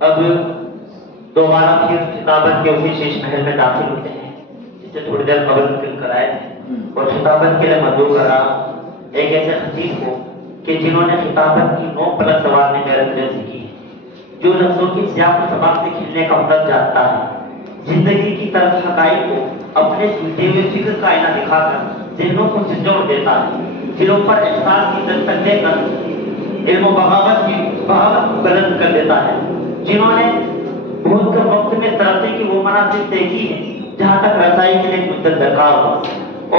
اب دوبارہ پھر خطابت کے اسی شیش محل میں داخل ہوتے ہیں جسے تھوڑی دیر قبل نکل کر آئے تھے، اور خطابت کے لیے مدعو کرا ایک ایسے خطیب کو کہ جنہوں نے خطابت کی 9 پلک سوال میں غیرت ریزی کی، جو لفظوں کی سیاق و سباق سے کھلنے کا ہنر جانتا ہے، زندگی کی طرف حقائق کو اپنے سوچے ہوئے فکر کا آئینہ دکھا کر ذہنوں کو جھنجھوڑ دیتا ہے، دلوں پر احساس کی دستک دے کر علم و بغاوت کی بغاوت کو بلند کر دیتا ہے، جنہوں نے بہت کم وقت میں ترقی کی وہ منازل طے کی ہے جہاں تک رسائی کے لیے مدت درکار ہو،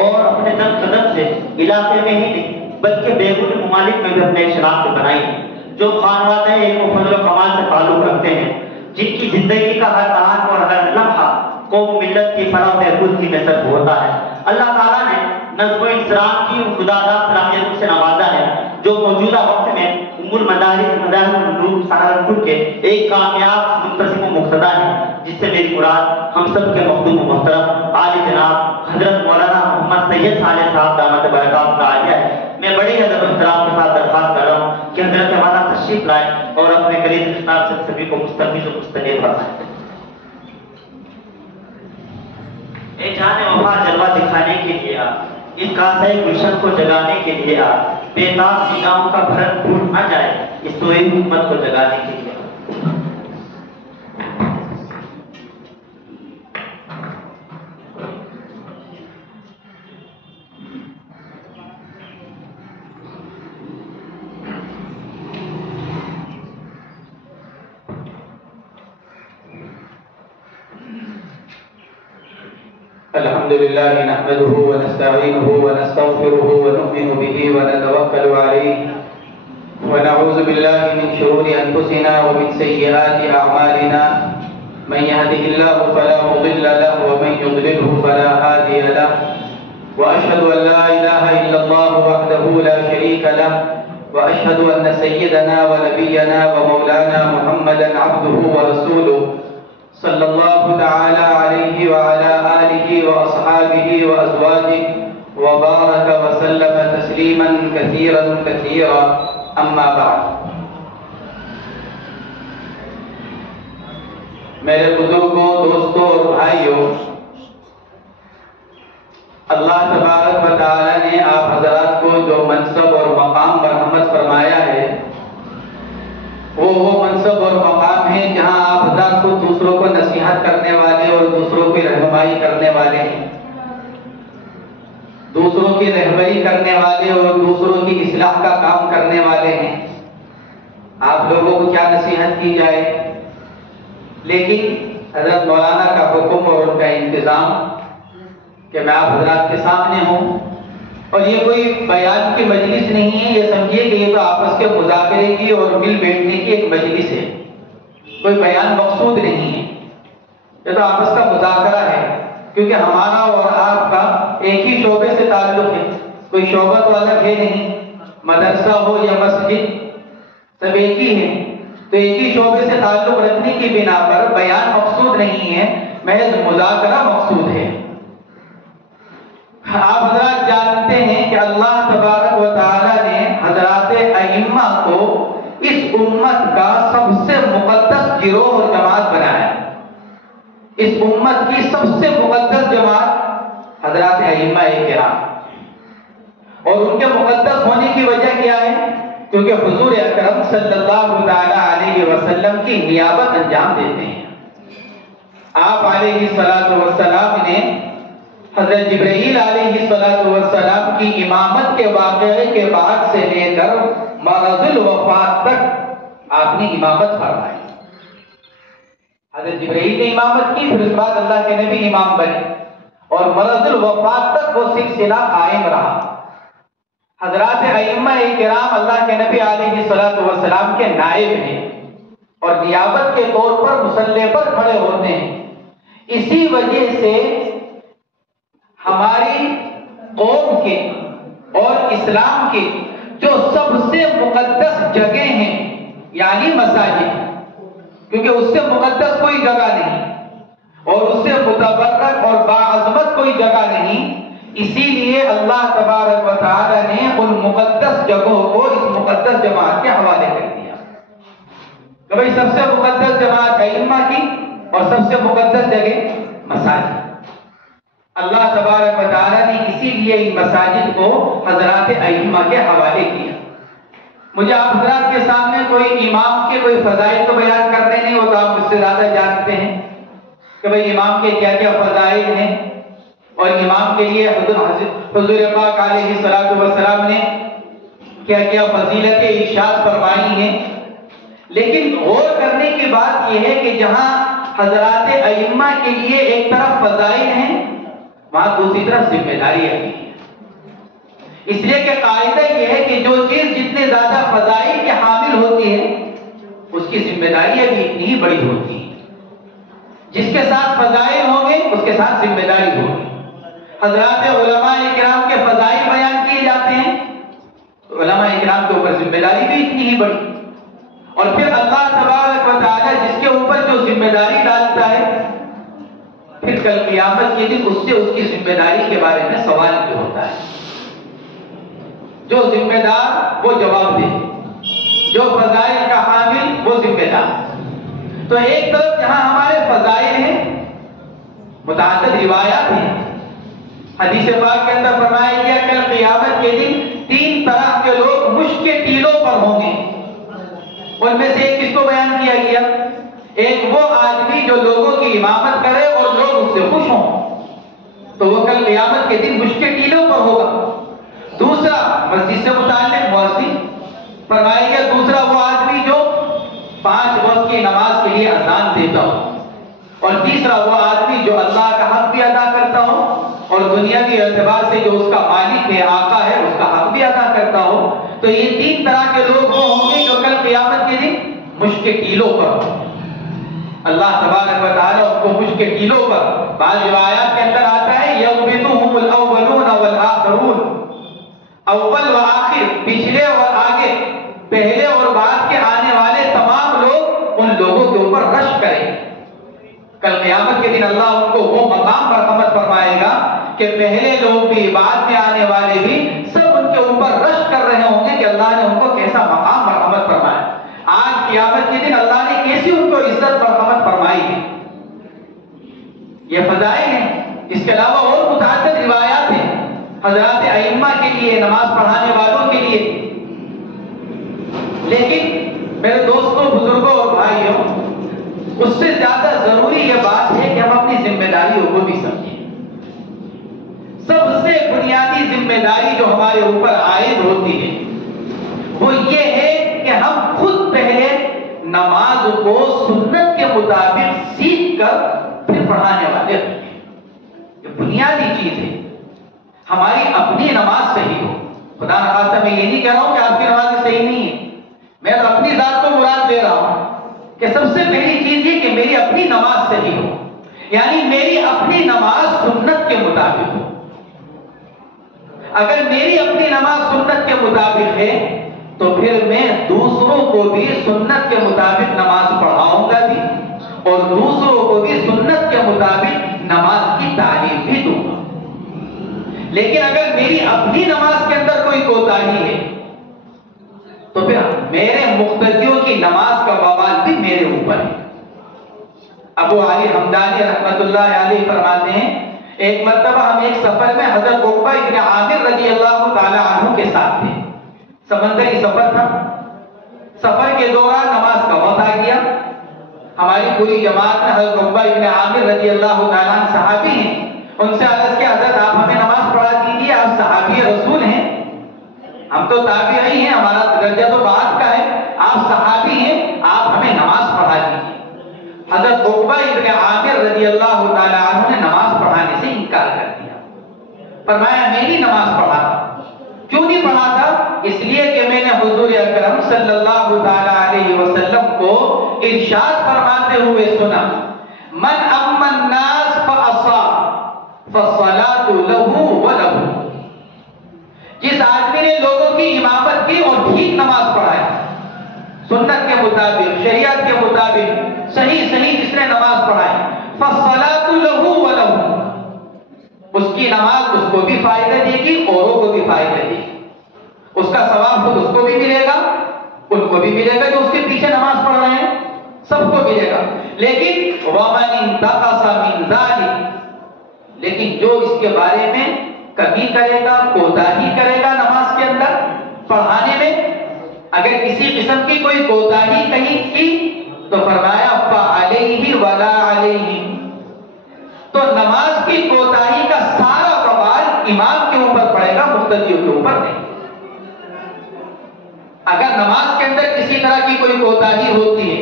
اور اپنے دم قدم سے علاقے میں ہی نہیں بلکہ بیرون ممالک میں بھی اپنے شناخت بنائی ہے، جو خانوادہ علم و فضل و کمال سے تعلق رکھتے ہیں، جن کی زندگی کا ہر آن اور ہر لمحہ قوم ملت کی فلاح و بہبود کی نصب ہوتا ہے۔ اللہ تعالیٰ نے نظم و انسرام کی خداداد صلاحیتوں سے نوازا ہے، جو موجودہ وقت میں ام المدارس مدارس العلوم سہارنپور کے ایک کامیاب منتظم و مقتدا ہے، جس سے میری مراد ہم سب کے مخدوم و محترم عالی جناب حضرت مولانا محمد سید صالح صاحب دامت برکات کا عالیہ ہے۔ میں بڑے ادب و احترام کے ساتھ درخواست کر رہا ہوں کہ حضرت والا تشریف لائے اور اپنے کلید خطاب سے سبھی کو مستفیض و مستنیر فرمائیں۔ اے جان وفا جلوہ دکھانے کے لیے آ، اس کاسہ گلشن کو جگانے کے لیے آ، بےتاب نگاہوں کا بھرت ٹوٹ نہ جائے اس سوئی حکمت کو جگانے کے لیے آ۔ الحمد لله نحمده ونستعينه ونستغفره ونؤمن به ونتوكل عليه ونعوذ بالله من شرور أنفسنا ومن سيئات أعمالنا، من يهده الله فلا مضل له ومن يضلله فلا هادي له، وأشهد أن لا إله إلا الله وحده لا شريك له، وأشهد أن سيدنا ونبينا ومولانا محمدا عبده ورسوله صلى الله تعالى عليه وعلى آله وأصحابه وأزواجه وبارك وسلم تسليما كثيرا كثيرا، أما بعد۔ میرے بزرگوں، دوستوں اور بھائیوں، اللہ تبارک و تعالی نے آپ حضرات کو جو منصب اور مقام مرحمت فرمایا ہے، وہ منصب اور مقام ہے جہاں آپ حضرات کو دوسروں کو نصیحت کرنے والے اور دوسروں کی رہنمائی کرنے والے ہیں، دوسروں کی رہبری کرنے والے اور دوسروں کی اصلاح کا کام کرنے والے ہیں۔ آپ لوگوں کو کیا نصیحت کی جائے، لیکن حضرت مولانا کا حکم اور ان کا انتظام کہ میں آپ حضرات کے سامنے ہوں، اور یہ کوئی بیان کی مجلس نہیں ہے، یہ سمجھیے کہ یہ تو آپس کے مذاکرے کی اور مل بیٹھنے کی ایک مجلس ہے، کوئی بیان مقصود نہیں ہے، یہ تو آپس کا مذاکرہ ہے، کیونکہ ہمارا اور آپ کا ایک ہی شعبے سے تعلق ہے، کوئی شعبہ تو الگ ہے نہیں، مدرسہ ہو یا مسجد سب ایک ہی ہے، تو ایک ہی شعبے سے تعلق رکھنے کی بنا پر بیان مقصود نہیں ہے، محض مذاکرہ مقصود ہے۔ آپ حضرات جانتے ہیں کہ اللہ تبارک و تعالی نے حضرات ائمہ کو اس امت کا سب سے مقدس گروہ اور جماعت بنایا، اس امت کی سب سے مقدس جماعت حضرات ائمہ کرام، اور ان کے مقدس ہونے کی وجہ کیا ہے؟ کیونکہ حضور اکرم صلی اللہ تعالی علیہ وسلم کی نیابت انجام دیتے ہیں۔ آپ علیہ السلام نے حضرت جبرائیل علیہ السلام کی امامت کے واقعے کے بعد سے لے کر مرض الوفات تک آپ نے امامت فرمائی۔ حضرت جبرائیل نے امامت کی، پھر اس بعد اللہ کے نبی امام بنے، اور مرض الوفات تک وہ سلسلہ قائم رہا۔ حضرات ائمہ کرام اللہ کے نبی علیہ السلام کے نائب ہیں، اور نیابت کے طور پر مصلی پر کھڑے ہوتے ہیں۔ اسی وجہ سے ہماری قوم کے اور اسلام کے جو سب سے مقدس جگہ ہیں یعنی مساجد، کیونکہ اس سے مقدس کوئی جگہ نہیں اور اس سے متبرک اور باعظمت کوئی جگہ نہیں، اسی لیے اللہ تبارک و تعالی نے ان مقدس جگہوں کو اس مقدس جماعت کے حوالے کر دیا کہ بھئی سب سے مقدس جماعت اور سب سے مقدس جگہ مساجد۔ اللہ تبارک و تعالیٰ نے اسی لیے ان مساجد کو حضرات ائمہ کے حوالے کیا۔ مجھے آپ حضرات کے سامنے کوئی امام کے کوئی فضائل تو بیان کرنے نہیں، وہ تو آپ مجھ سے زیادہ جانتے ہیں کہ بھئی امام کے کیا کیا فضائل ہیں، اور امام کے لیے حضور پاک علیہ السلام نے کیا کیا فضیلتیں ارشاد فرمائی ہیں۔ لیکن غور کرنے کی بات یہ ہے کہ جہاں حضرات ائمہ کے لیے ایک طرف فضائل ہیں، وہاں دوسری طرف ذمہ داریاں بھی ہیں۔ اس لیے کہ قاعدہ یہ ہے کہ جو چیز جتنے زیادہ فضائل کے حامل ہوتی ہے اس کی ذمہ داریاں بھی اتنی ہی بڑی ہوتی ہیں۔ جس کے ساتھ فضائل ہوں گے اس کے ساتھ ذمہ داری ہوگی۔ حضرات علماء کرام کے فضائل بیان کیے جاتے ہیں، علماء کرام کے اوپر ذمہ داری بھی اتنی ہی بڑی، اور پھر اللہ تبارک و تعالی جس کے اوپر جو ذمہ داری ڈالتا ہے، پھر کل قیامت کے دن اس سے اس کی ذمہ داری کے بارے میں سوال بھی ہوتا ہے۔ جو ذمہ دار وہ جواب دے، جو فضائل کا حامل وہ ذمہ دار۔ تو ایک طرف جہاں ہمارے فضائل ہیں، متعدد روایات ہیں، حدیث پاک کے اندر فرمایا گیا کل قیامت کے دن 3 طرح کے لوگ مشک کے ٹیلوں پر ہوں گے۔ ان میں سے ایک کس کو بیان کیا گیا؟ ایک وہ آدمی جو لوگوں کی امامت کرے اور لوگ اس سے خوش ہوں، تو وہ کل قیامت کے دن مشک کے ٹیلوں پر ہوگا۔ دوسرا مسجد سے متعلق مؤذن، فرمایا گیا دوسرا وہ آدمی جو 5 وقت کی نماز کے لیے اذان دیتا ہو، اور تیسرا وہ آدمی جو اللہ کا حق بھی ادا کرتا ہو اور دنیاوی اعتبار سے جو اس کا مالک ہے، آقا ہے، اس کا حق بھی ادا کرتا ہو۔ تو یہ 3 طرح کے لوگ وہ ہوں گے جو کل قیامت کے دن مشک کے ٹیلوں پر ہوں۔ اللہ تبارک و تعالیٰ ان کو مشک کے ٹیلوں پر، بعض روایات کے اندر آتا ہے یغبطهم الاولون والآخرون، اول و آخر، پچھلے اور آگے، پہلے اور بعد کے آنے والے تمام لوگ ان لوگوں کے اوپر رش کریں گے۔ کل قیامت کے دن اللہ ان کو وہ مقام مرحمت فرمائے گا کہ پہلے لوگ بھی بعد میں آنے والے بھی سب ان کے اوپر رش کر رہے ہوں گے کہ اللہ نے ان کو کیسا مقام مرحمت فرمایا۔ آج قیامت کے دن اللہ نے کیسی ان کو عزت مرحمت فرمائی ہے۔ یہ فضائل ہیں، اس کے علاوہ اور متعدد روایات ہیں حضرات ائمہ کے لیے، نماز پڑھانے والوں کے لیے۔ لیکن میرے دوستوں، بزرگوں اور بھائیوں، اس سے زیادہ ضروری یہ بات ہے کہ ہم اپنی ذمہ داریوں کو بھی سمجھیں۔ سب سے بنیادی ذمہ داری جو ہمارے اوپر عائد ہوتی ہے وہ یہ ہے کہ ہم خود پہلے نماز کو سنت کے مطابق سیکھ کر پھر پڑھانے والے ہیں۔ یہ بنیادی چیز ہے، ہماری اپنی نماز صحیح ہو۔ خدا نخواستہ میں یہ نہیں کہہ رہا ہوں کہ آپ کی نماز صحیح نہیں ہے، میں تو اپنی ذات کو مراد لے رہا ہوں کہ سب سے پہلی چیز یہ کہ میری اپنی نماز صحیح ہو، یعنی میری اپنی نماز سنت کے مطابق ہو۔ اگر میری اپنی نماز سنت کے مطابق ہے تو پھر میں دوسروں کو بھی سنت کے مطابق نماز پڑھاؤں گا بھی، اور دوسروں کو بھی سنت کے مطابق نماز کی تعلیم بھی دوں گا۔ لیکن اگر میری اپنی نماز کے اندر کوئی کوتاہی ہے تو پھر میرے مقتدیوں کی نماز کا بوال بھی میرے اوپر ہے۔ ابو علی حمدانی رحمت اللہ علیہ فرماتے ہیں ایک مرتبہ ہم ایک سفر میں حضرت عقبہ ابن عامر رضی اللہ تعالی عنہ کے ساتھ تھے۔ سمندری سفر تھا، سفر کے دوران نماز کا وقت آ گیا۔ ہماری پوری جماعت نے حضرت عقبہ ابن عامر رضی اللہ تعالی عنہ صحابی ہیں، ان سے عرض کیا حضرت آپ ہمیں نماز پڑھا دیجیے، آپ صحابی رسول ہیں، ہم تو تابعی ہیں، ہمارا درجہ تو بعد کا ہے، آپ صحابی ہیں، آپ ہمیں نماز پڑھا دیجیے۔ حضرت عقبہ ابن عامر رضی اللہ تعالی عنہ نے نماز پڑھانے سے انکار کر دیا، فرمایا میں نہیں نماز پڑھا تھا۔ کیوں نہیں پڑھا تھا؟ اس لیے کہ میں نے حضور اکرم صلی اللہ تعالی علیہ وسلم کو ارشاد فرماتے ہوئے سنا، من اما الناس فاصاب فالصلاۃ له وله، جس آدمی نے لوگوں کی امامت کی اور ٹھیک نماز پڑھائی، سنت کے مطابق، شریعت کے مطابق، صحیح جس نے نماز پڑھائی، فالصلاۃ له وله، اس کی نماز اس کو بھی فائدہ دے گی، اوروں کو بھی فائدہ دے گی، اس کا ثواب خود اس کو بھی ملے گا، ان کو بھی ملے گا جو اس کے پیچھے نماز پڑھ رہے ہیں، سب کو ملے گا۔ لیکن وَمَنِ انْتَقَصَ مِنْ ذَلِكَ، لیکن جو اس کے بارے میں کمی کرے گا، کوتاہی کرے گا نماز کے اندر پڑھانے میں، اگر کسی قسم کی کوئی کوتاہی کہیں کی تو فرمایا فَعَلَيْهِ وَلَا عَلَيْهِ، تو نماز کی کوتاہی کا سارا وبال امام کے اوپر پڑے گا، مقتدیوں کے اوپر نہیں۔ اگر نماز کے اندر کسی طرح کی کوئی کوتاہی ہوتی ہے،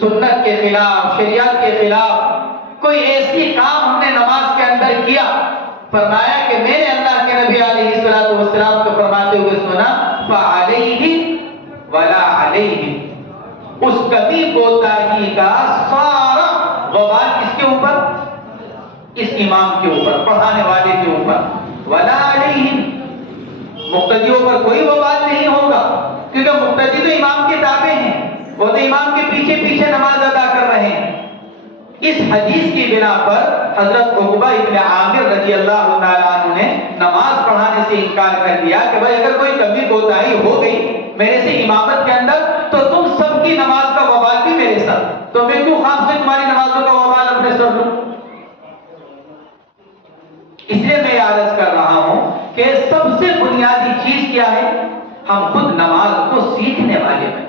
سنت کے خلاف، شریعت کے خلاف کوئی ایسی کام ہم نے نماز کے اندر کیا، فرمایا کہ میں نے اللہ کے نبی علیہ الصلوۃ والسلام کو فرماتے ہوئے سنا فَعَلَيْهِ وَلَا عَلَيْهِ، اس کمی کوتاہی کا سارا وبال کس کے اوپر؟ اس امام کے اوپر، پڑھانے والے کے اوپر۔ وَلَا عَلَيْهِ، مقتدیوں پر کوئی وبال نہیں ہوگا، کیونکہ مقتدی تو امام کے تابع ہیں، وہ تو امام کے پیچھے پیچھے نماز ادا کر رہے ہیں۔ اس حدیث کی بنا پر حضرت عقبہ ابن عامر رضی اللہ تعالیٰ عنہ نے نماز پڑھانے سے انکار کر دیا کہ بھائی اگر کوئی کمی کوتاہی ہو گئی میرے سے امامت کے اندر تو تم سب کی نماز کا وبال بھی میرے ساتھ، تو میں کیوں خاص سے تمہاری نمازوں کا وبال اپنے سر لوں؟ اس لیے میں عرض کر رہا ہوں کہ سب سے بنیادی چیز کیا ہے؟ ہم خود نماز کو سیکھنے والے بنے۔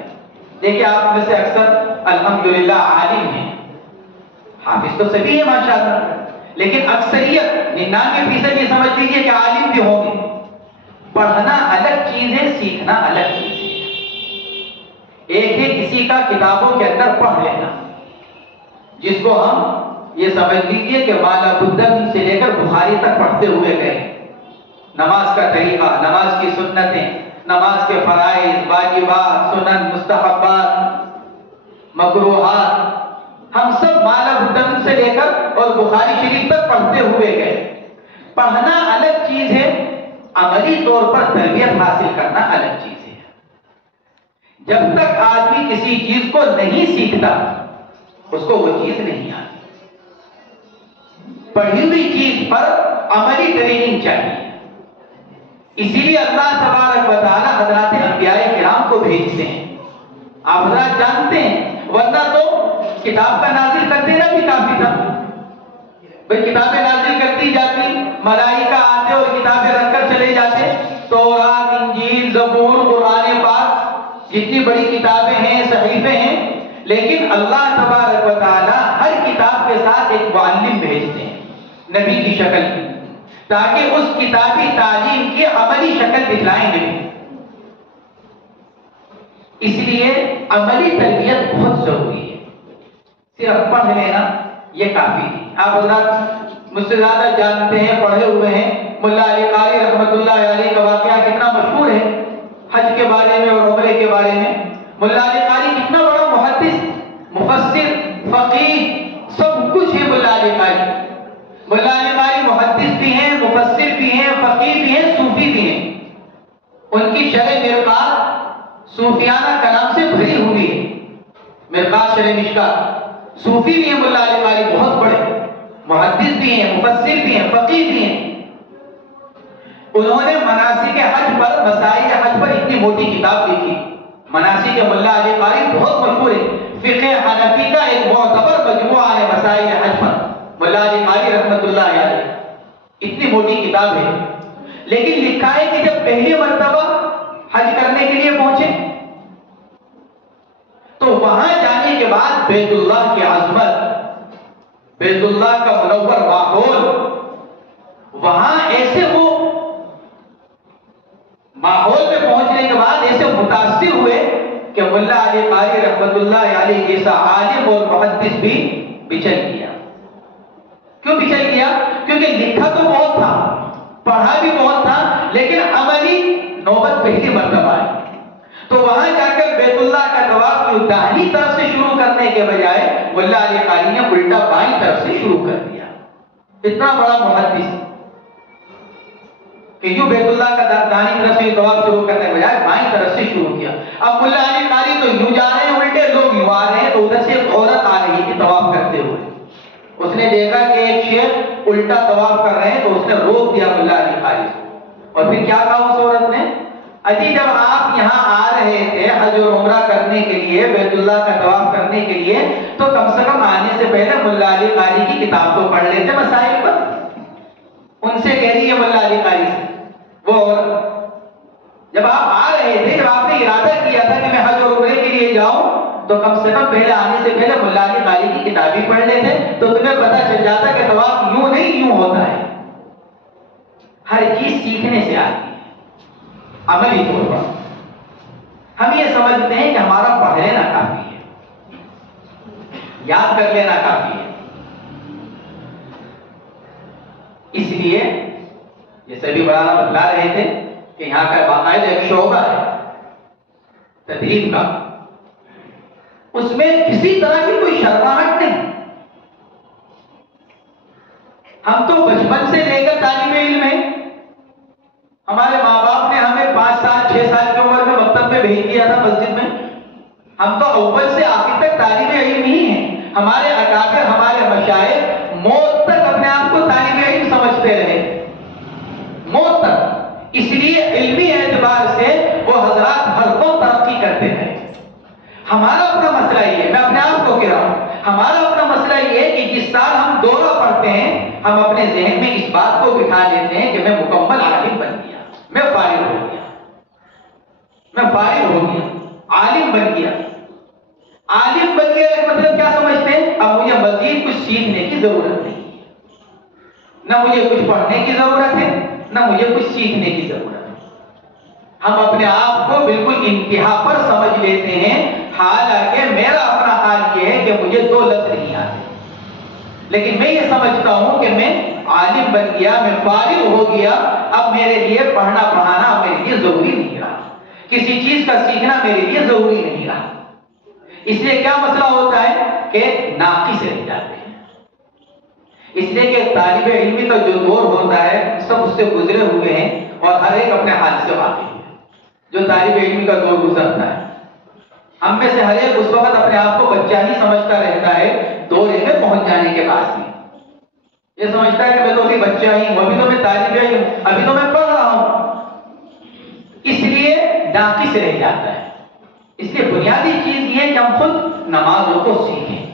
دیکھیں آپ میں سے اکثر الحمدللہ عالم ہیں، حافظ تو سبھی ہیں ماشاءاللہ، لیکن اکثریت 99% یہ سمجھ لیجیے کہ عالم بھی ہوں گے۔ پڑھنا الگ چیز ہے، سیکھنا الگ چیز ہے۔ ایک ہے کسی کا کتابوں کے اندر پڑھ لینا، جس کو ہم یہ سمجھ لیجیے کہ مالا بدن سے لے کر بخاری تک پڑھتے ہوئے گئے، نماز کا طریقہ، نماز کی سنتیں، نماز کے فرائض، واجبات، سنن، مستحبات، مکروہات، ہم سب مالا بدن سے لے کر اور بخاری شریف تک پڑھتے ہوئے گئے۔ پڑھنا الگ چیز ہے، عملی طور پر تربیت حاصل کرنا الگ چیز ہے۔ جب تک آدمی کسی چیز کو نہیں سیکھتا اس کو وہ چیز نہیں آتی۔ پڑھی ہوئی چیز پر عملی ٹریننگ چاہیے، اسی لیے اللہ تبارک و تعالی حضرات انبیاء کرام کو بھیجتے ہیں۔ آپ حضرات جانتے ہیں، ورنہ تو کتاب کا نازل کر دینا بھی کافی تھا۔ بھئی کتابیں نازل کرتی جاتی، ملائکہ آتے اور کتابیں رکھ کر چلے جاتے، تورات، انجیل، زبور، قرآن پاک، جتنی بڑی کتابیں ہیں، صحیفے ہیں، لیکن اللہ تبارک و تعالی ہر کتاب کے ساتھ ایک معلم بھیجتے ہیں نبی کی شکل کی، تاکہ اس کتابی تعلیم کی عملی شکل دکھلائیں گے۔ اس لیے عملی تربیت بہت ضروری ہے، صرف پڑھ لینا یہ کافی نہیں۔ آپ حضرات مجھ سے زیادہ جانتے ہیں، پڑھے ہوئے ہیں، ملا علی قاری رحمۃ اللہ علیہ کا واقعہ کتنا مشہور ہے حج کے بارے میں اور عمرے کے بارے میں۔ ملا علی قاری کتنا بڑا محدث، مفسر، فقیہ، سب کچھ ہے ملا علی قاری۔ ملا علی قاری محدث بھی ہیں، مفسر بھی ہیں، فقیہ بھی ہیں، صوفی بھی ہیں۔ ان کی شرح مرقات صوفیانہ کلام سے بھری ہوئی ہے، مرقات شرح مشکات۔ صوفی بھی ہیں ملا علی قاری، بہت بڑے محدث بھی ہیں، مفسر بھی ہیں، فقیہ بھی ہیں۔ انہوں نے مناسک حج پر، مسائل حج پر اتنی موٹی کتاب لکھی۔ مناسک ملا علی قاری بہت مشہور ہے، فقہ حنفی کا ایک معتبر مجموعہ ہے مسائل حج پر، ملا علی قاری رحمۃ اللہ علیہ، اتنی موٹی کتاب ہے۔ لیکن لکھا ہے کہ جب پہلی مرتبہ حج کرنے کے لیے پہنچے تو وہاں جانے کے بعد بیت اللہ کی عظمت، بیت اللہ کا منور ماحول، وہاں ایسے وہ ماحول میں پہنچنے کے بعد ایسے متاثر ہوئے کہ ملا علی قاری رحمۃ اللہ علیہ جیسا عالم اور محدث بھی بچل گیا۔ کیوں بچل گیا؟ کیونکہ لکھا تو بہت تھا، پڑھا بھی بہت تھا، لیکن عملی نوبت پہلی مرتبہ آئی۔ تو وہاں جا کر بیت اللہ کا طواف داہنی طرف سے شروع کرنے کے بجائے ملا علی قاری نے الٹا بائیں طرف سے شروع کر دیا۔ اتنا بڑا محدث کہ جو بیت اللہ کا داہنی طرف سے طواف شروع کرنے کے بجائے بائیں طرف سے شروع کیا۔ اب ملا علی قاری تو یوں جا رہے ہیں الٹے، لوگ یوں آ رہے ہیں، تو ادھر سے ایک عورت آ رہی تھی طواف کرتے ہوئے، اس نے دیکھا کہ ایک شیخ الٹا طواف کر رہے ہیں تو اس نے روک دیا ملا علی قاری کو، اور پھر کیا کہا اس عورت نے؟ اجی جب آپ یہاں آ رہے تھے حج اور عمرہ کرنے کے لیے، بیت اللہ کا طواف کرنے کے لیے، تو کم سے کم آنے سے پہلے ملا علی قاری کی کتاب تو پڑھ لیتے مسائل پر. ان سے کہہ رہی ہے ملا علی قاری سے، وہ جب آپ آ رہے تھے، جب آپ نے ارادہ کیا تھا کہ میں حج اور عمرے کے لیے جاؤں، تو کم سے کم پہلے آنے سے پہلے ملا علی قاری کی کتاب ہی پڑھ لیتے تو تمہیں پتہ چل جاتا کہ طواف یوں نہیں یوں ہوتا ہے. ہر چیز سیکھنے سے آتی ہے عملی طور پر. ہم یہ سمجھتے ہیں کہ ہمارا پڑھ لینا کافی ہے، یاد کر لینا کافی ہے. اس لیے جیسے بھی مولانا بتلا رہے تھے کہ یہاں کا باقاعدہ ایک شعبہ ہے تدریب کا، اس میں کسی طرح کی کوئی شرماہٹ نہیں. ہم تو بچپن سے لے کر طالب علم ہیں. ہمارے ماں باپ نے ہمیں 5 سال 6 سال کی عمر میں مکتب میں بھیج دیا تھا، مسجد میں. ہم تو اول سے آخر تک طالب علم ہی ہیں. ہمارے اکابر، ہمارے مشائخ موت تک اپنے آپ کو طالب علم سمجھتے رہے، موت تک. اس لیے علمی اعتبار سے وہ حضرات ہر وقت ترقی کرتے ہیں. ہمارا اپنا مسئلہ یہ ہے، میں اپنے آپ کو کہہ رہا ہوں، ہمارا اپنا مسئلہ یہ ہے کہ جس سال ہم دورہ پڑھتے ہیں، ہم اپنے ذہن میں اس بات کو بٹھا لیتے ہیں کہ میں مکمل عالم بن گیا، میں فارغ ہو گیا، میں فارغ ہو گیا، عالم بن گیا. عالم بن گیا ایک مطلب کیا سمجھتے ہیں؟ اب مجھے مزید کچھ سیکھنے کی ضرورت نہیں ہے، نہ مجھے کچھ پڑھنے کی ضرورت ہے، نہ مجھے کچھ سیکھنے کی ضرورت ہے. ہم اپنے آپ کو بالکل انتہا پر سمجھ لیتے ہیں، حالانکہ میرا اپنا حال یہ ہے کہ مجھے 2 لفظ نہیں آتے، لیکن میں یہ سمجھتا ہوں کہ میں عالم بن گیا، میں فارغ ہو گیا. اب میرے لیے پڑھنا پڑھانا میرے لیے ضروری نہیں رہا، کسی چیز کا سیکھنا میرے لیے ضروری نہیں رہا. اس لیے کیا مسئلہ ہوتا ہے کہ ناقص رہ جاتے ہیں. اس لیے کہ طالب علمی کا جو دور ہوتا ہے سب اس سے گزرے ہوئے ہیں اور ہر ایک اپنے حال سے واقف ہے. جو طالب علمی کا دور گزرتا ہے، ہم میں سے ہر ایک اس وقت اپنے آپ کو بچہ ہی سمجھتا رہتا ہے، دورے میں پہنچ جانے کے بعد بھی یہ سمجھتا ہے کہ میں تو ابھی بچہ ہی ہوں، ابھی تو میں طالب علم، ابھی تو میں پڑھ رہا ہوں. اس لیے ناقص رہ جاتا ہے. اس لیے بنیادی چیز یہ ہے کہ ہم خود نمازوں کو سیکھیں،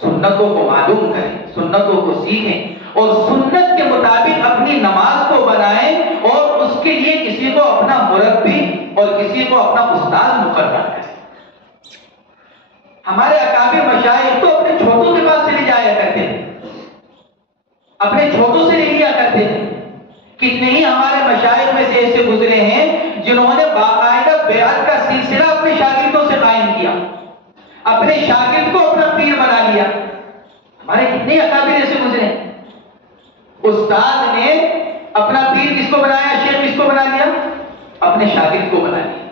سنتوں کو معلوم کریں، سنتوں کو سیکھیں اور سنت کے مطابق اپنی نماز کو بنائیں اور اس کے لیے کسی کو اپنا مربی اور کسی کو اپنا استاد مقرر کریں. ہمارے اکابر مشائخ تو اپنے چھوٹوں کے پاس چلے جایا کرتے تھے، اپنے چھوٹوں سے لے لیا کرتے تھے. کتنے ہی ہمارے مشائخ میں سے ایسے گزرے ہیں جنہوں نے باقاعدہ بیعت کا سلسلہ اپنے شاگردوں سے قائم کیا، اپنے شاگرد کو اپنا پیر بنا لیا. ہمارے کتنے اکابر ایسے گزرے ہیں. استاد نے اپنا پیر کس کو بنایا، شیخ کس کو بنا لیا؟ اپنے شاگرد کو بنا لیا.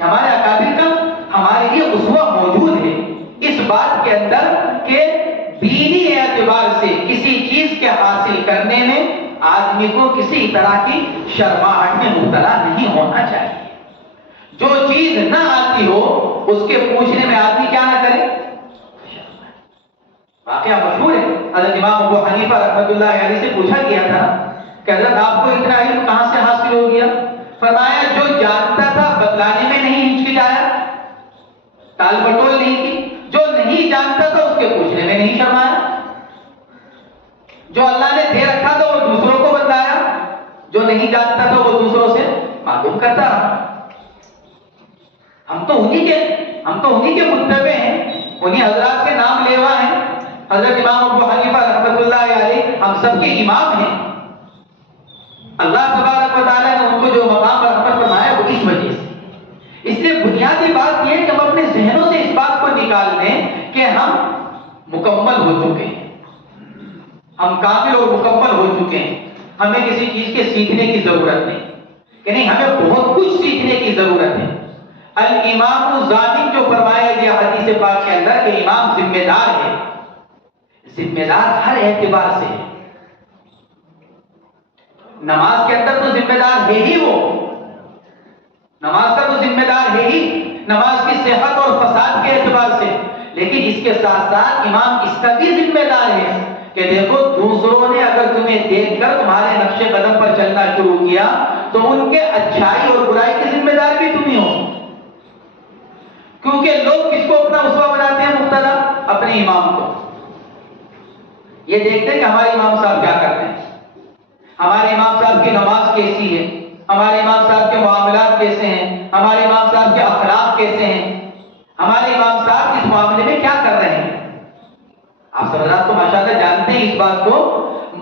ہمارے اکابر کا ہمارے لیے اسوہ موجود ہے اس بات کے اندر کہ دینی اعتبار سے کسی چیز کے حاصل کرنے میں آدمی کو کسی طرح کی شرماہٹ میں مبتلا نہیں ہونا چاہیے. جو چیز نہ آتی ہو اس کے پوچھنے میں آدمی کیا نہ کرے. واقعہ مشہور ہے، حضرت امام ابو حنیفہ رحمۃ اللہ علیہ سے پوچھا گیا تھا کہ حضرت آپ کو اتنا علم کہاں سے حاصل ہو گیا؟ فرمایا جو جانتا تھا بتلانے میں نہیں ہچکچایا، ٹال بٹول نہیں کی. جو نہیں جانتا تھا اس کے پوچھنے میں نہیں شرمایا. جو اللہ نے دے رکھا تھا وہ دوسروں کو بتایا، جو نہیں جانتا تھا وہ دوسروں سے معلوم کرتا رہا. ہم تو انہی کے متبع ہیں، انہی حضرات کے نام لیوا ہیں. حضرت امام ابو حنیفہ رحمۃ اللہ علیہ ہم سب کے امام ہیں. اللہ تبارک و تعالیٰ نے ان کو جو مقام پر رحمت فرمایا وہ اس وجہ سے. اس لیے بنیادی بات یہ ہے کہ ہم اپنے ذہنوں سے اس بات کو نکال دیں کہ ہم مکمل ہو چکے ہیں، ہم کامل اور مکمل ہو چکے ہیں. ہمیں کسی چیز کے سیکھنے کی ضرورت نہیں، کہ نہیں ہمیں بہت کچھ سیکھنے کی ضرورت ہے. الامام الضامن جو فرمایا گیا حدیث پاک کے اندر کہ امام ذمہ دار ہے، ذمہ دار ہر اعتبار سے ہے. نماز کے اندر تو ذمہ دار ہے ہی، وہ نماز کا تو ذمہ دار ہے ہی، نماز کی صحت اور فساد کے اعتبار سے. لیکن اس کے ساتھ ساتھ امام اس کا بھی ذمہ دار ہے کہ دیکھو دوسروں نے اگر تمہیں دیکھ کر تمہارے نقش قدم پر چلنا شروع کیا تو ان کے اچھائی اور برائی کے ذمہ دار بھی تم ہی ہو، کیونکہ لوگ کس کو اپنا اسوہ بناتے ہیں؟ مقتدا، اپنے امام کو۔ یہ دیکھتے ہیں کہ ہمارے امام صاحب کیا کرتے ہیں، ہمارے امام صاحب کی نماز کیسی ہے، ہمارے امام صاحب کے معاملات کیسے ہیں، ہمارے امام صاحب کے اخلاق کیسے ہیں، ہمارے امام صاحب اس معاملے میں کیا کر رہے ہیں۔ آپ سب حضرات تو ماشاءاللہ جانتے ہیں اس بات کو،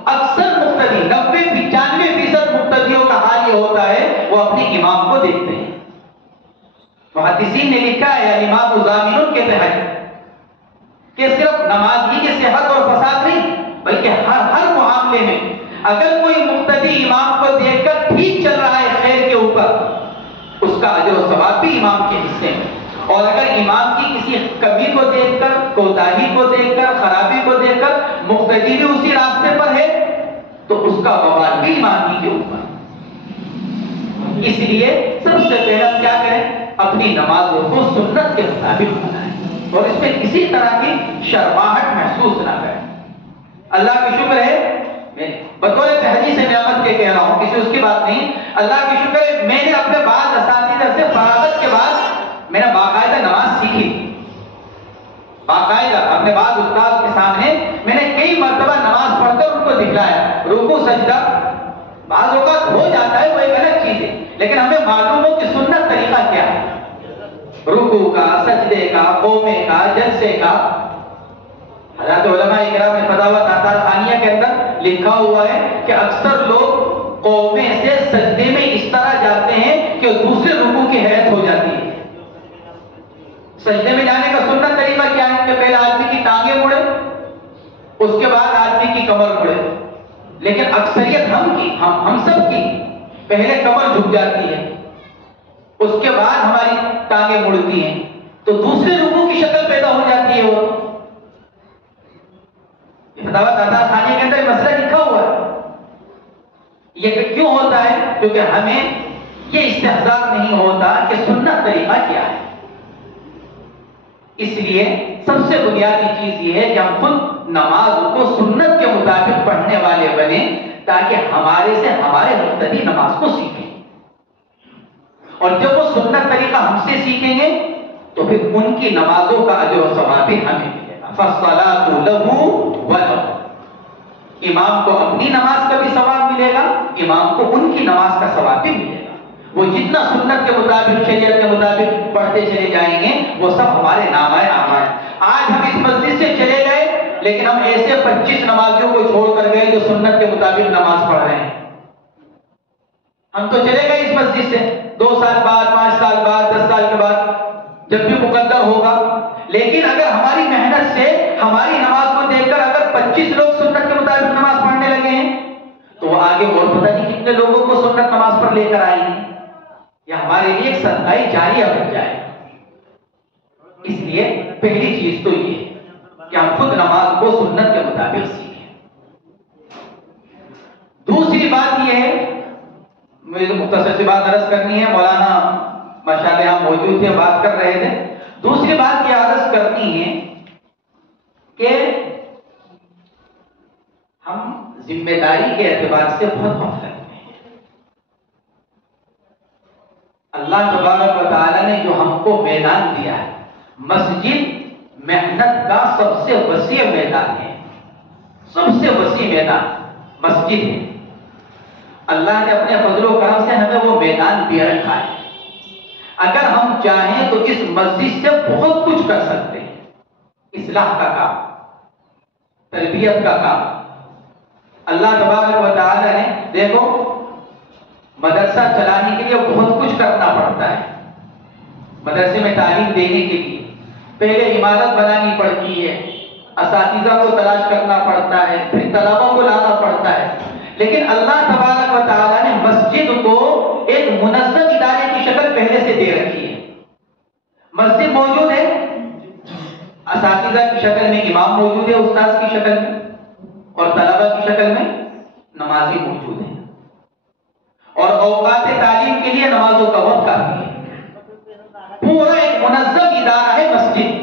اکثر مقتدی 90-95% مقتدیوں کا حال یہ ہوتا ہے وہ اپنے امام کو دیکھتے ہیں۔ محدثین نے لکھا ہے الامام ضامن کے تحت کہ صرف نماز ہی کی صحت اور فساد نہیں بلکہ ہر معاملے میں اگر کوئی مقتدی امام کو دیکھ کر ٹھیک چل رہا ہے خیر کے اوپر، اس کا اجر و ثواب بھی امام کے حصے میں، اور اگر امام کی کسی کمی کو دیکھ کر، کوتاہی کو دیکھ کر، خرابی کو دیکھ کر مقتدی بھی اسی راستے پر ہے تو اس کا وبال بھی امام ہی کے اوپر۔ اس لیے سب سے پہلے ہم کیا کریں؟ اپنی نمازوں کو سنت کے مطابق بنائیں اور اس میں کسی طرح کی شرماہٹ محسوس نہ کریں۔ اللہ کا شکر ہے، میں بطور تحدیث نعمت کے کہہ رہا ہوں، کسی اس کی بات نہیں، اللہ کا شکر ہے میں نے اپنے بعض اساتذہ سے فراغت کے بعد میں نے باقاعدہ نماز سیکھی، باقاعدہ اپنے بعض استاد کے سامنے میں نے کئی مرتبہ نماز پڑھ کر ان کو دکھلایا، رکوع سجدہ بعض اوقات ہو جاتا ہے وہ ایک الگ چیز ہے، لیکن ہمیں معلوم ہو کہ سنت طریقہ کیا ہے، رکوع کا، سجدے کا، قومے کا، جلسے کا۔ حضرات علماء اکرام نے فتاوی تاطار خانیہ کے اندر لکھا ہوا ہے کہ اکثر لوگ قومے سے سجدے میں اس طرح جاتے ہیں کہ دوسرے رکوع کی حیرت ہو جاتی ہے۔ سجدے میں جانے کا سنت طریقہ کیا ہے کہ پہلے آدمی کی ٹانگیں مڑے، اس کے بعد آدمی کی کمر مڑے، لیکن اکثریت ہم سب کی پہلے کمر جھک جاتی ہے، اس کے بعد ہماری ٹانگیں مڑتی ہیں، تو دوسرے رکوع کی شکل پیدا ہو جاتی ہے۔ وہ فتاوی تاطار خانیہ کے اندر یہ مسئلہ لکھا ہوا ہے۔ یہ کیوں ہوتا ہے؟ کیونکہ ہمیں یہ استحضار نہیں ہوتا کہ سنت طریقہ کیا ہے۔ اس لیے سب سے بنیادی چیز یہ ہے کہ ہم خود نماز کو سنت کے مطابق پڑھنے والے بنے تاکہ ہمارے سے ہمارے مقتدی نماز کو سیکھیں، اور جب وہ سنت طریقہ ہم سے سیکھیں گے تو پھر ان کی نمازوں کا اجر و ثواب بھی ہمیں ملے گا۔ فَالصَّلَاةُ لَهُ وَلَهُ، امام کو اپنی نماز کا بھی ثواب ملے گا، امام کو ان کی نماز کا ثواب بھی ملے گا۔ وہ جتنا سنت کے مطابق، شریعت کے مطابق پڑھتے چلے جائیں گے وہ سب ہمارے نامہ اعمال۔ آج ہم اس مسجد سے چلے گئے لیکن ہم ایسے 25 نمازیوں کو چھوڑ کر گئے جو سنت کے مطابق نماز پڑھ رہے ہیں۔ ہم تو چلے گئے اس مسجد سے 2 سال بعد، 5 سال بعد، 10 سال کے بعد، جب بھی مقدر ہوگا، لیکن اگر ہماری محنت سے ہماری نماز کو دیکھ کر اگر 25 لوگ سنت کے مطابق نماز پڑھنے لگے ہیں تو وہ آگے اور پتہ نہیں کتنے لوگوں کو سنت نماز پر لے کر آئیں گے، یہ ہمارے لیے ایک صدقہ جاریہ بن جائے۔ اس لیے پہلی چیز تو یہ ہے کہ ہم خود نماز کو سنت کے مطابق سیکھیں۔ دوسری بات یہ ہے، مجھے مختصر سی بات عرض کرنی ہے، مولانا ماشاءاللہ یہاں موجود تھے، بات کر رہے تھے۔ دوسری بات یہ عرض کرنی ہے کہ ہم ذمہ داری کے اعتبار سے بہت غفلت میں ہیں۔ اللہ تبارک و تعالی نے جو ہم کو میدان دیا ہے، مسجد محنت کا سب سے وسیع میدان ہے، سب سے وسیع میدان مسجد ہے۔ اللہ نے اپنے فضل و کرم سے ہمیں وہ میدان دے رکھا ہے، اگر ہم چاہیں تو اس مسجد سے بہت کچھ کر سکتے ہیں، اصلاح کا کام، تربیت کا کام۔ اللہ تبارک و تعالی نے دیکھو مدرسہ چلانے کے لیے بہت کچھ کرنا پڑتا ہے، مدرسے میں تعلیم دینے کے لیے پہلے عمارت بنانی پڑتی ہے، اساتذہ کو تلاش کرنا پڑتا ہے، پھر طلباء کو لانا پڑتا ہے، لیکن اللہ تبارک و تعالی نے مسجد کو ایک منظم ادارے کی شکل پہلے سے دے رکھی ہے۔ مسجد موجود ہے، اساتذہ کی شکل میں امام موجود ہے، استاذ کی شکل میں، اور طلباء کی شکل میں نمازی موجود ہیں، اور اوقات تعلیم کے لیے نمازوں کا وقت کافی ہے۔ پورا ایک منظم ادارہ ہے مسجد،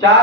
4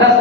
10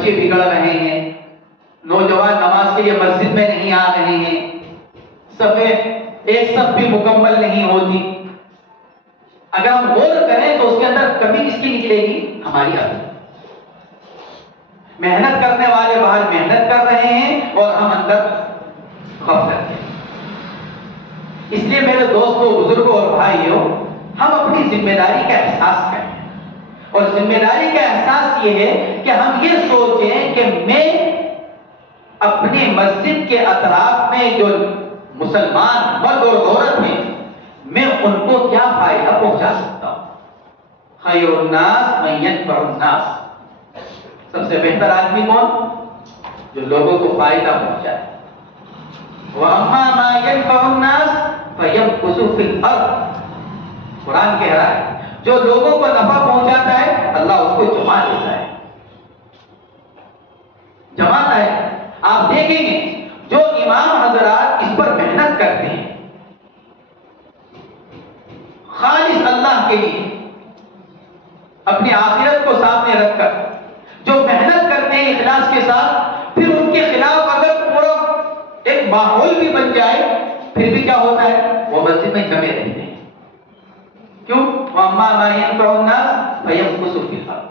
بچے بگڑ رہے ہیں، نوجوان نماز کے لیے مسجد میں نہیں آ رہے ہیں، ایک صف بھی مکمل نہیں ہوتی. اگر ہم غور کریں تو اس کے اندر کمی کس کی نکلے گی؟ ہماری اپنی. محنت کرنے والے باہر محنت کر رہے ہیں اور ہم اندر غفلت ہیں. اس لیے میرے دوستوں، بزرگوں اور بھائیوں، ہم اپنی ذمہ داری کا احساس کریں. اور ذمہ داری کا احساس یہ ہے کہ ہم یہ سوچیں کہ میں اپنی مسجد کے اطراف میں جو مسلمان مرد اور عورت ہیں، میں ان کو کیا فائدہ پہنچا سکتا ہوں. خیر الناس من ينفع الناس. سب سے بہتر آدمی کون؟ جو لوگوں کو فائدہ پہنچائے. وَأَمَّا مَا يَنفَعُ النَّاسَ فَيَمْكُثُ فِي الْأَرْضِ. قرآن کہہ رہا ہے جو لوگوں کو نفع پہنچاتا ہے اللہ اس کو جما دیتا ہے، جماتا ہے. آپ دیکھیں گے جو امام حضرات اس پر محنت کرتے ہیں خالص اللہ کے لیے، اپنی آخرت کو سامنے رکھ کر جو محنت کرتے ہیں اخلاص کے ساتھ، پھر ان کے خلاف اگر پورا ایک ماحول بھی بن جائے پھر بھی کیا ہوتا ہے؟ وہ مسجد میں جمے رہتے ہیں. کیوں؟ وَأَمَّا مَا يَنفَعُ النَّاسَ فَيَمْكُثُ فِي الْأَرْضِ.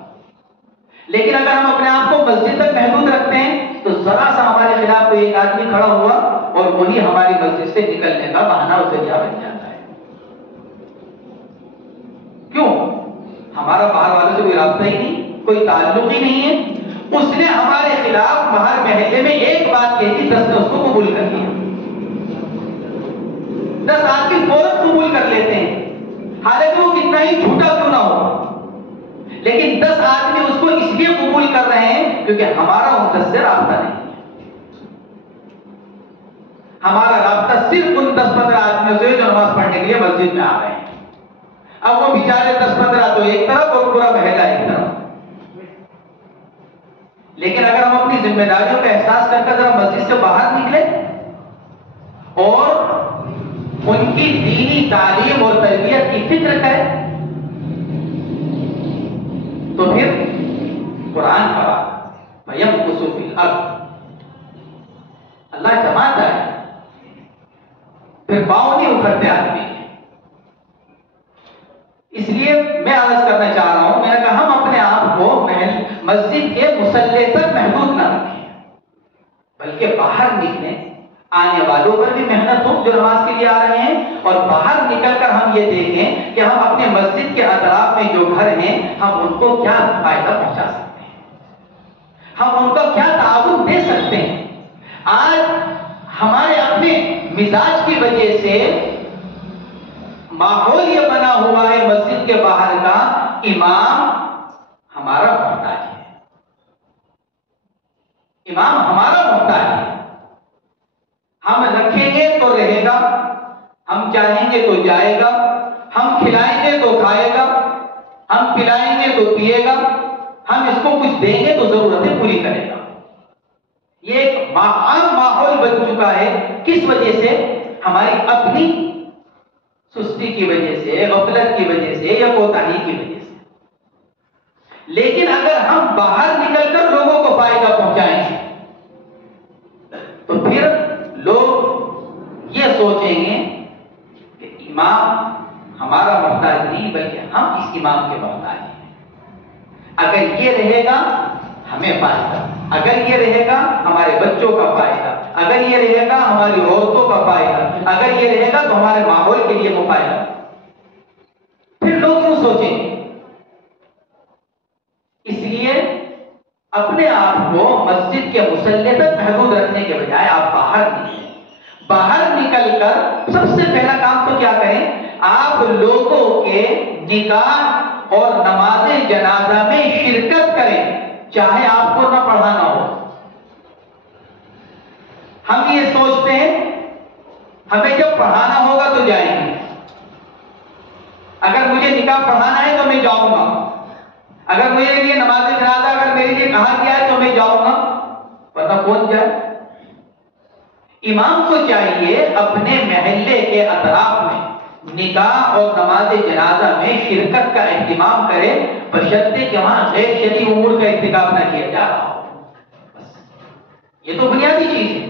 لیکن اگر ہم اپنے آپ کو مسجد تک محدود رکھتے ہیں تو ذرا سا ہمارے خلاف کوئی ایک آدمی کھڑا ہوا اور وہی ہماری مسجد سے نکلنے کا بہانہ اور ذریعہ بن جاتا ہے. کیوں؟ ہمارا باہر والوں سے کوئی رابطہ ہی نہیں، کوئی تعلق ہی نہیں ہے. اس نے ہمارے خلاف باہر محلے میں ایک بات کہی تھی، 10 نے اس کو قبول کر لیا. 10 آدمی فوراً قبول کر لیتے ہیں حالانکہ وہ کتنا ہی جھوٹا کیوں نہ ہو، لیکن 10 آدمی اس کو اس لیے قبول کر رہے ہیں کیونکہ ہمارا ان 10 سے رابطہ نہیں ہے. ہمارا رابطہ صرف ان 10-15 آدمیوں سے جو نماز پڑھنے کے لیے مسجد میں آ رہے ہیں. اب وہ بیچارے 10-15 تو ایک طرف اور پورا محلہ ایک طرف. لیکن اگر ہم اپنی ذمہ داریوں کا احساس کر کے ذرا مسجد سے باہر نکلے اور ان کی دینی تعلیم اور تربیت کی فکر کریں تو پھر قرآن کا فَيَمْكُثُ فِي الْأَرْضِ. اللہ جماتا ہے، پھر پاؤں نہیں اکھڑتے آدمی. اس لیے میں عرض کرنا چاہ رہا ہوں، میں نے کہا ہم اپنے آپ کو مسجد کے مصلی تک محدود نہ رکھیں، بلکہ باہر نکلیں. آنے والوں پر بھی محنت ہو جو نماز کے لیے آ رہے ہیں، اور باہر نکل کر ہم یہ دیکھیں کہ ہم اپنے مسجد کے اطراف میں جو گھر ہیں ہم ان کو کیا فائدہ پہنچا سکتے ہیں، ہم ان کو کیا تعاون دے سکتے ہیں. آج ہمارے اپنے مزاج کی وجہ سے ماحول یہ بنا ہوا ہے مسجد کے باہر کا امام ہمارا محتاج ہے، امام ہمارا محتاج ہے. ہم رکھیں گے تو رہے گا، ہم چاہیں گے تو جائے گا، ہم کھلائیں گے تو کھائے گا، ہم پلائیں گے تو پیے گا، ہم اس کو کچھ دیں گے تو ضرورتیں پوری کرے گا. یہ ایک عام ماحول بن چکا ہے. کس وجہ سے؟ ہماری اپنی سستی کی وجہ سے، غفلت کی وجہ سے یا کوتاہی کی وجہ سے. لیکن اگر ہم باہر نکل کر لوگوں کو فائدہ پہنچائیں تو پھر لوگ یہ سوچیں گے کہ امام ہمارا محتاج نہیں بلکہ ہم اس امام کے محتاج ہیں. اگر یہ رہے گا ہمیں فائدہ، اگر یہ رہے گا ہمارے بچوں کا فائدہ، اگر یہ رہے گا ہماری عورتوں کا فائدہ، اگر یہ رہے گا تو ہمارے ماحول کے لیے وہ فائدہ. پھر لوگ کیوں سوچیں گے؟ اس لیے اپنے آپ کو مسجد کے مصلی تک محدود رکھنے کے بجائے آپ باہر نکلیں. باہر نکل کر سب سے پہلا کام تو کیا کریں؟ آپ لوگوں کے نکاح اور نماز جنازہ میں شرکت کریں، چاہے آپ کو نہ پڑھانا ہو. ہم یہ سوچتے ہیں ہمیں جب پڑھانا ہوگا تو جائیں گے، اگر مجھے نکاح پڑھانا ہے تو میں جاؤں گا، اگر میرے لیے نماز جنازہ اگر میرے لیے کہا گیا ہے تو میں جاؤں گا، ورنہ کون جائے؟ امام کو چاہیے اپنے محلے کے اطراف میں نکاح اور نماز جنازہ میں شرکت کا اہتمام کرے، بشرطے کہ وہاں غیر شرعی امور کا ارتکاب نہ کیا جا رہا ہو. یہ تو بنیادی چیز ہے.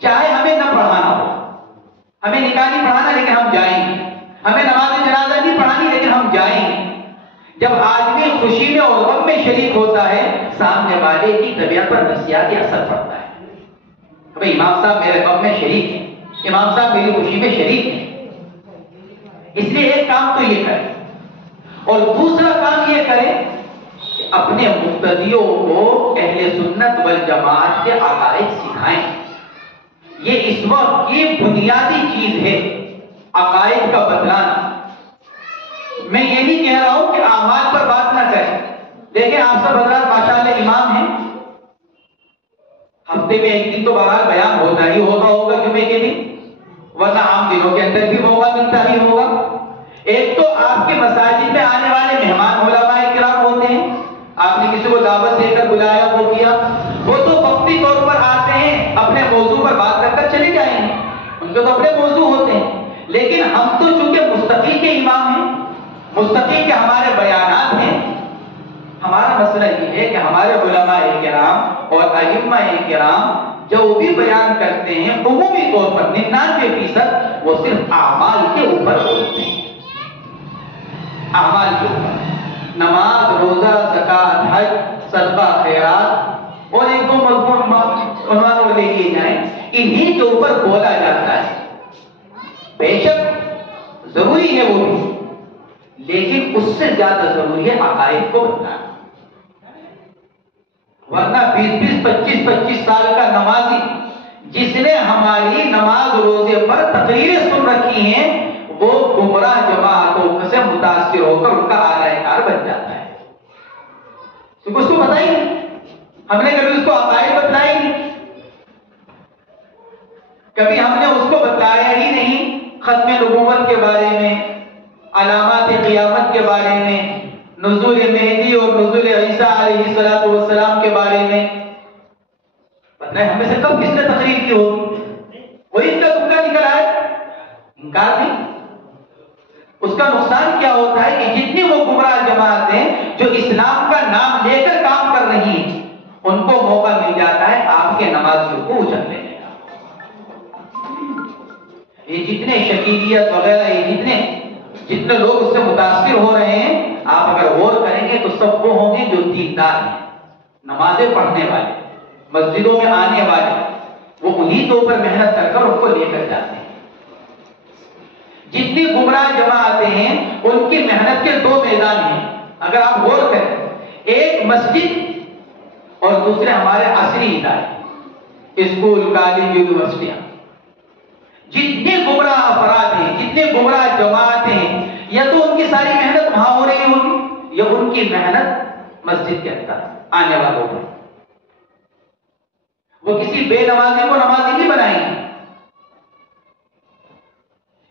چاہے ہمیں نہ پڑھانا ہو, ہمیں نکاح نہیں پڑھانا لیکن ہم جائیں گے, ہمیں نماز جنازہ نہیں پڑھانی لیکن ہم جائیں گے. جب آدمی خوشی میں اور غم میں شریک ہوتا ہے, سامنے والے کی طبیعت پر نفسیاتی اثر پڑتا ہے. بھئی امام صاحب میرے غم میں شریک ہیں, امام صاحب میری خوشی میں شریک ہیں. اس لیے ایک کام تو یہ کریں, اور دوسرا کام یہ کریں کہ اپنے مقتدیوں کو اہل سنت والجماعت کے عقائد سکھائیں. یہ اس وقت کی بنیادی چیز ہے, عقائد کا بدلانا. میں یہ نہیں کہہ رہا ہوں کہ اعمال پر بات نہ کریں. دیکھیں آپ سب حضرات ماشاءاللہ امام ہیں, ہفتے میں ایک دن تو بہرحال بیان ہوتا ہی ہوگا جمعے کے دن, ورنہ عام دنوں کے اندر بھی موقع ملتا ہی ہوگا. ایک تو آپ کے مساجد میں آنے والے مہمان علماء کرام ہوتے ہیں, آپ نے کسی کو دعوت دے کر بلایا, وہ کیا, وہ تو وقتی طور پر آتے ہیں, اپنے موضوع پر بات کر کر چلے جائیں گے, ان کے تو اپنے موضوع ہوتے ہیں. لیکن ہم تو چونکہ مستقل کے امام ہیں, مستقل کے ہمارے بیانات ہیں, ہمارا مسئلہ یہ ہے کہ ہمارے علماء کرام اور ائمہ کرام جو بھی بیان کرتے ہیں عمومی طور پر 99% وہ صرف اعمال کے اوپر ہوتے ہیں. اعمال کے اوپر, نماز, روزہ, زکات, حج, صدقہ, خیرات اور ایک دو مضمون عنوان اور لے لیے جائیں, انہی کے اوپر بولا جاتا ہے. بے شک ضروری ہے وہ بھی, لیکن اس سے زیادہ ضروری ہے عقائد کو بتانا. ورنہ 20-25 سال کا نمازی جس نے ہماری نماز روزے پر تقریریں سن رکھی ہیں, وہ گمراہ جماعتوں سے متاثر ہو کر ان کا اعلی کار بن جاتا ہے. تو اس کو بتائیں گے, ہم نے کبھی اس کو عقائد بتلائے نہیں, کبھی ہم نے اس کو بتلایا ہی نہیں ختم نبوت کے بارے میں, علامات قیامت کے بارے میں, نزول مہدی اور نزول عیسیٰ علیہ السلام کے بارے میں. پتہ ہے ہمیں سے کب کس نے تقریر کی ہوگی؟ کوئی ان کا تکا نکل آئے, انکار نہیں. اس کا نقصان کیا ہوتا ہے کہ جتنی وہ گمراہ جماعتیں جو اسلام کا نام لے کر کام کر رہی ہیں, ان کو موقع مل جاتا ہے آپ کے نمازیوں کو اچک لینے کا. یہ جتنے شکیلیت وغیرہ, یہ جتنے لوگ اس سے متاثر ہو رہے ہیں, آپ اگر غور کریں گے تو سب وہ ہوں گے جو دیندار ہیں, نمازیں پڑھنے والے, مسجدوں میں آنے والے, وہ انہی کے اوپر محنت کر کر ان کو لے کر جاتے ہیں. جتنی گمراہ جماعتیں ہیں ان کی محنت کے دو میدان ہیں, اگر آپ غور کریں, ایک مسجد اور دوسرے ہمارے عصری ادارے, اسکول, کالج, یونیورسٹیاں. جتنے گمراہ افراد ہیں, جتنے گمراہ جماعتیں ہیں, یا تو ان کی ساری محنت وہاں ہو رہی ہوگی یا ان کی محنت مسجد کے اندر آنے والوں پر. وہ کسی بے نمازی کو نمازی نہیں بنائیں گے.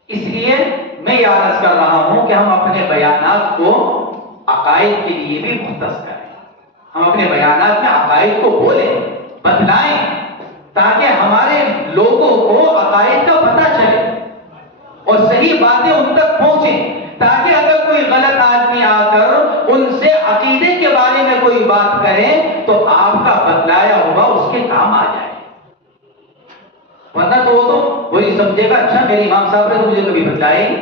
اس لیے میں یہ عرض کر رہا ہوں کہ ہم اپنے بیانات کو عقائد کے لیے بھی مختص کریں. ہم اپنے بیانات میں عقائد کو بولیں, بتلائیں, تاکہ ہمارے لوگوں کو عقائد کا پتہ چلے اور صحیح باتیں ان تک پہنچیں, تاکہ اگر کوئی غلط آدمی آ کر ان سے عقیدے کے بارے میں کوئی بات کرے تو آپ کا بتلایا ہوا اس کے کام آ جائے. ورنہ تو وہ تو وہی سمجھے گا, اچھا میرے امام صاحب نے تو مجھے کبھی بتلایا ہی,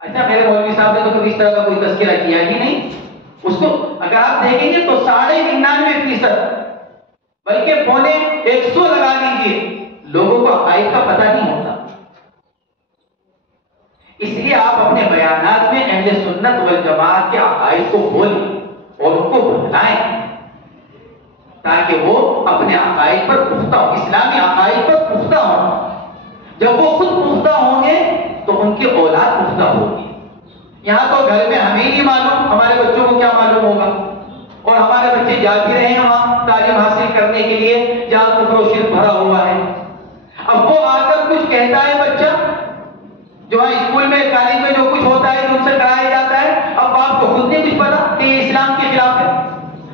اچھا میرے مولوی صاحب نے تو کبھی اس طرح کا کوئی تذکرہ کیا ہی نہیں. اس کو اگر آپ دیکھیں گے تو 99.5% بلکہ 100 لگا لیجیے, لوگوں کو عقائد کا پتہ نہیں ہوتا. اس لیے آپ اپنے بیانات میں اہل سنت والجماعت کے عقائد کو بولیں اور ان کو بتلائیں, تاکہ وہ اپنے عقائد پر پختہ ہوں, اسلامی عقائد پر پختہ ہوں. جب وہ خود پختہ ہوں گے تو ان کی اولاد پختہ ہوگی. یہاں تو گھر میں ہمیں نہیں معلوم, ہمارے بچوں کو کیا معلوم ہوگا, اور ہمارے بچے جا بھی رہے ہیں وہاں تعلیم حاصل کرنے کے لیے جہاں کفر و شرک بھرا ہوا ہے. اب وہ آ کر کچھ کہتا ہے بچہ, جو وہاں اسکول میں کالج میں جو کچھ ہوتا ہے جو ان سے کرایا جاتا ہے, اب باپ کو خود نہیں کچھ پتا کہ یہ اسلام کے خلاف ہے,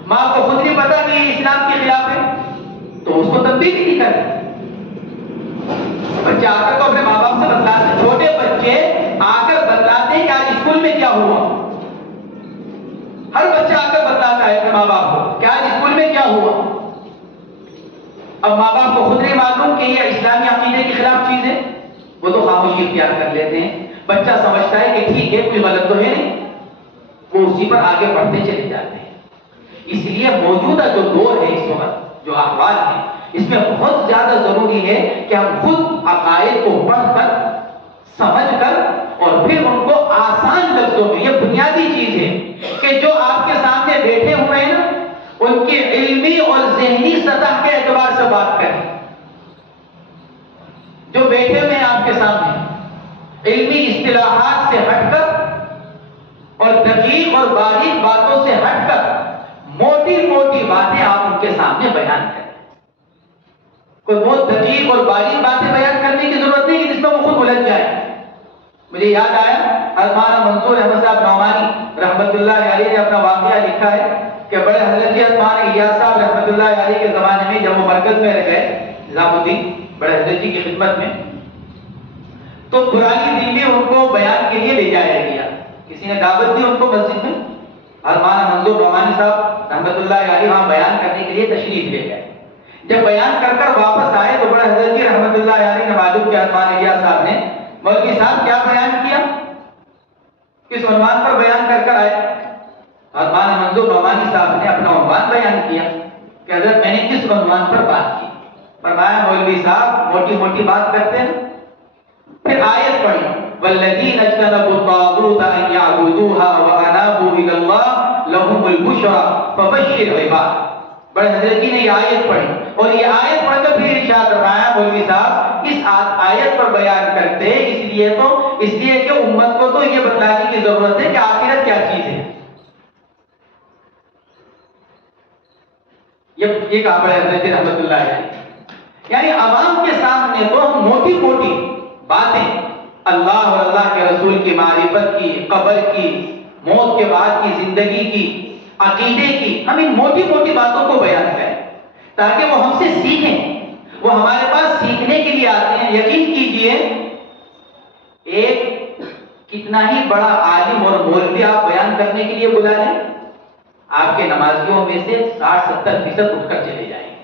ماں کو خود نہیں پتا کہ یہ اسلام کے خلاف ہے, تو اس کو تنبیہ نہیں کرتے. بچے آ کر تو اپنے ماں باپ سے بتلاتے ہیں, چھوٹے بچے آ کر بتلاتے ہیں کہ آج اسکول میں کیا ہوا. ہر بچہ آ کر بتلاتا ہے اپنے ماں باپ کو کہ آج اسکول میں کیا ہوا. اب ماں باپ کو خود نہیں معلوم کہ یہ اسلامی عقیدے کے خلاف چیز ہے، وہ تو خاموشی اختیار کر لیتے ہیں. بچہ سمجھتا ہے کہ ٹھیک ہے کوئی غلط تو ہے نہیں، وہ اسی پر آگے بڑھتے چلے جاتے ہیں. اس لیے موجودہ جو دور ہے، اس وقت جو احوال ہیں، اس میں بہت زیادہ ضروری ہے کہ ہم خود عقائد کو پڑھ کر، سمجھ کر، اور پھر ان کو آسان لفظوں میں، یہ بنیادی چیز ہے کہ جو آپ کے سامنے بیٹھے ہوئے ہیں نا، ان کی علمی اور ذہنی سطح کے اعتبار سے بات کریں. جو بیٹھے ہوئے ہیں آپ کے سامنے، علمی اصطلاحات سے ہٹ کر اور دقیق اور باریک باتوں سے ہٹ کر موٹی موٹی باتیں آپ ان کے سامنے بیان کریں. کوئی بہت دقیق اور باریک باتیں بیان کرنے کی ضرورت نہیں کہ جس میں وہ خود الجھ جائے. مجھے یاد آیا مولانا منصور احمد صاحب نعمانی رحمت اللہ علیہ نے اپنا واقعہ لکھا ہے کہ بڑے حضرت عثمان الیاس صاحب رحمت اللہ علیہ کے زمانے میں جب وہ مرکز میں رہ گئے نظام الدین بڑے حضرت جی کی خدمت میں، تو پرانی دلی ان کو بیان کے لیے لے جایا گیا. کسی نے دعوت دی ان کو مسجد میں، مولانا منصور نعمانی صاحب رحمت اللہ علیہ وہاں بیان کرنے کے لیے تشریف لے گئے. جب بیان کر کر واپس آئے تو بڑے حضرت جی رحمت اللہ علیہ نے معلوم کیا عثمان الیاس صاحب نے، مولوی صاحب کیا بیان کیا، کس عنوان پر بیان کر کر آئے؟ اور مولانا منصور نعمانی صاحب نے اپنا عنوان بیان کیا کہ حضرت میں نے کس عنوان پر بات کی. فرمایا مولوی صاحب موٹی موٹی بات کرتے ہیں. پھر آیت پڑھی والذین اجتنبوا الطاغوت ان یعبدوها وانابوا الی اللہ لهم البشرى فبشر عباد. بڑے حضرت جی نے یہ آیت پڑھی اور یہ آیت پڑھ کر پھر ارشاد فرمایا مولوی صاحب اس آیت پر بیان کرتے اس لیے کہ امت کو تو یہ بتلانے کی ضرورت ہے کہ آخرت کیا چیز ہے. یہ کہا بڑے حضرت جی رحمت اللہ علیہ. یعنی عوام کے سامنے تو ہم موٹی موٹی باتیں اللہ اور اللہ کے رسول کی معرفت کی، قبر کی، موت کے بعد کی زندگی کی، عقیدے کی، ہم ان موٹی موٹی باتوں کو بیان کریں تاکہ وہ ہم سے سیکھیں. وہ ہمارے پاس سیکھنے کے لیے آتے ہیں. یقین کیجئے ایک کتنا ہی بڑا عالم اور مولوی آپ بیان کرنے کے لیے بلا لیں، آپ کے نمازیوں میں سے 60-70% اٹھ کر چلے جائیں گے.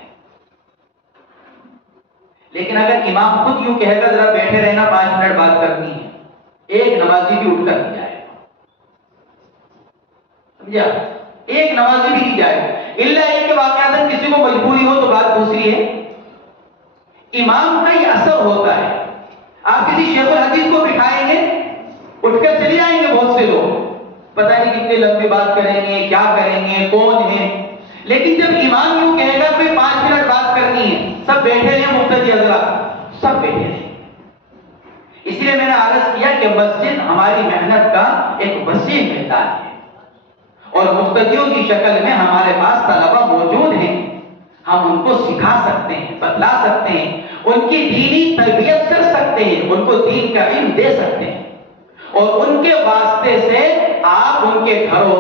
لیکن اگر امام خود یوں کہے گا ذرا بیٹھے رہنا 5 منٹ بات کرنی ہے، ایک نمازی بھی اٹھ کر نہیں جائے گا. سمجھا؟ ایک نمازی بھی نہیں جائے گا. الا یہ کہ واقعات کسی کو مجبوری ہو تو بات دوسری ہے. امام کا یہ اثر ہوتا ہے. آپ کسی شیخ الحدیث کو بٹھائیں گے اٹھ کر چلے جائیں گے بہت سے لوگ، پتہ نہیں کتنے لمبی بات کریں گے، کیا کریں گے، کون ہے. لیکن جب امام یوں کہے گا کہ 5 منٹ بات کرنی ہے، سب بیٹھے ہیں، مقتدی حضرات سب بیٹھے ہیں. اس لیے میں نے عرض کیا کہ مسجد ہماری محنت کا ایک وسیع میدان ہے اور مقتدیوں کی شکل میں ہمارے پاس طلبہ موجود ہیں. ہم ان کو سکھا سکتے ہیں، بتلا سکتے ہیں، ان کی دینی تربیت کر سکتے ہیں، ان کو دین کا علم دے سکتے ہیں اور ان کے واسطے سے آپ ان کے گھروں